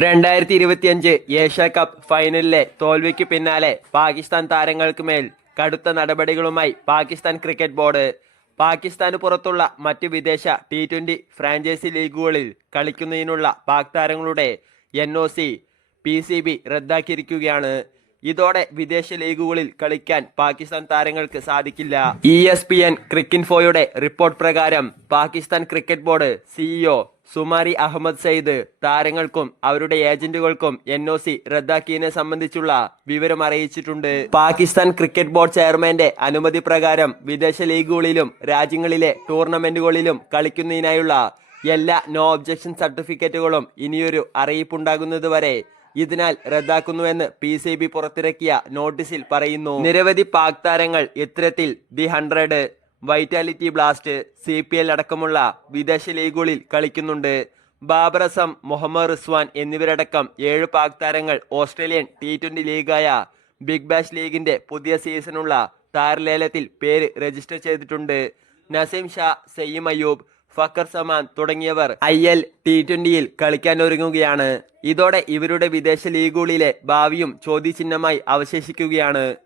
രണ്ടായിരത്തി ഇരുപത്തിയഞ്ച് Asia cup ഫൈനലിലെ തോൽവിക്ക് പിന്നാലെ പാകിസ്ഥാൻ താരങ്ങൾക്ക് മേൽ കടുത്ത നടപടികളുമായി പാകിസ്ഥാൻ ക്രിക്കറ്റ് ബോർഡ്. പാകിസ്ഥാന് പുറത്തുള്ള മറ്റ് വിദേശ ടി ട്വന്റി ഫ്രാഞ്ചൈസി ലീഗുകളിൽ കളിക്കുന്നതിനുള്ള പാക് താരങ്ങളുടെ N O C P C B റദ്ദാക്കിയിരിക്കുകയാണ്. ഇതോടെ വിദേശ ലീഗുകളിൽ കളിക്കാൻ പാകിസ്ഥാൻ താരങ്ങൾക്ക് സാധിക്കില്ല. ഇ എസ് പി എൻ ക്രിക്കിൻഫോയുടെ റിപ്പോർട്ട് പ്രകാരം Pakistan cricket board CEO Sumair Ahmed Syed താരങ്ങൾക്കും അവരുടെ ഏജന്റുകൾക്കും എൻ ഒ സി റദ്ദാക്കിയതിനെ സംബന്ധിച്ചുള്ള വിവരം അറിയിച്ചിട്ടുണ്ട്. പാകിസ്ഥാൻ ക്രിക്കറ്റ് ബോർഡ് ചെയർമാന്റെ അനുമതി പ്രകാരം വിദേശ ലീഗുകളിലും രാജ്യങ്ങളിലെ ടൂർണമെന്റുകളിലും കളിക്കുന്നതിനായുള്ള എല്ലാ നോ ഒബ്ജക്ഷൻ സർട്ടിഫിക്കറ്റുകളും ഇനിയൊരു അറിയിപ്പുണ്ടാകുന്നതുവരെ ഇതിനാൽ റദ്ദാക്കുന്നുവെന്ന് പി സി ബി പുറത്തിറക്കിയ നോട്ടീസിൽ പറയുന്നു. നിരവധി പാക് താരങ്ങൾ ഇത്തരത്തിൽ the hundred Vitality Blast C P L അടക്കമുള്ള വിദേശ ലീഗുകളിൽ കളിക്കുന്നുണ്ട്. ബാബറസം മുഹമ്മദ് റിസ്വാൻ എന്നിവരടക്കം ഏഴ് പാക് താരങ്ങൾ ഓസ്ട്രേലിയൻ ടി ട്വന്റി ലീഗായ ബിഗ് ബാഷ് ലീഗിന്റെ പുതിയ സീസണുള്ള താരലേലത്തിൽ പേര് രജിസ്റ്റർ ചെയ്തിട്ടുണ്ട്. നസീം ഷാ സയ്യിം അയ്യൂബ് ഫക്കർ സമാൻ തുടങ്ങിയവർ ഐ എൽ ടി ട്വന്റിയിൽ കളിക്കാൻ ഒരുങ്ങുകയാണ്. ഇതോടെ ഇവരുടെ വിദേശ ലീഗുകളിലെ ഭാവിയും ചോദ്യചിഹ്നമായി അവശേഷിക്കുകയാണ്.